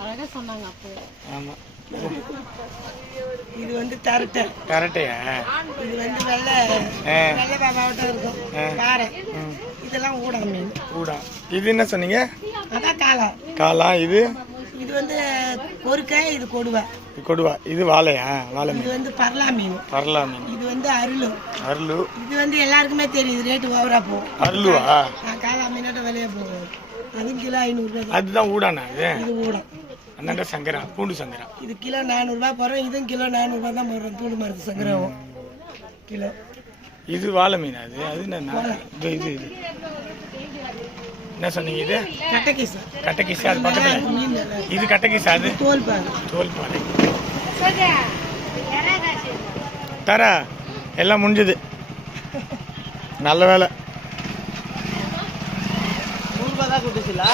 அழகா சொன்னாங்க அப்போ. ஆமா. இது வந்து தரட்டை. கரெக்டையா? இது வந்து வெள்ளை பாப்பாவட்டம் இருக்கும் பாறை. இதெல்லாம் ஊடா மீன். ஊடா. இது என்ன சொன்னீங்க? அதான் காளா. காளா. இது இது வந்து கொறுக்கை. இது கொடுவா. கொடுவா. இது வாழையா? வாழை இது மீன். வந்து பரலா மீன். பரலா மீன். இது வந்து அருளு. அருளு. இது வந்து எல்லாருக்குமே தெரியுது, ரேட்டு ஓவரா போகும். அருளுவா? காளா மீனோட விலையா போகும். அதுவும் கிலோ 500 ரூபாய். அதுதான் ஊடாண்ணா அது? இது ஊடா. அண்ணாண்ட சங்கரா, பூண்டு சங்கரா. இது கிலோ 400 ரூபாய் போடுறோம். இதுவும் கிலோ 400 ரூபாய் தான் போடுறோம். தூண்டு மருந்து சங்கராவும் கிலோ. இது வாழை மீன். அது அது என்ன? இது இது இது என்ன சொன்னீங்க? இது கட்டைக்கீசா. கட்டைக்கீசா. அது பக்கத்துல இது கட்டைக்கீசா. அது தோல் பாரு. தோல் பாரு. தர எல்லாம் முடிஞ்சது. நல்ல வேலை. 100 ரூபாய் தான் கொடுத்துச்சுல.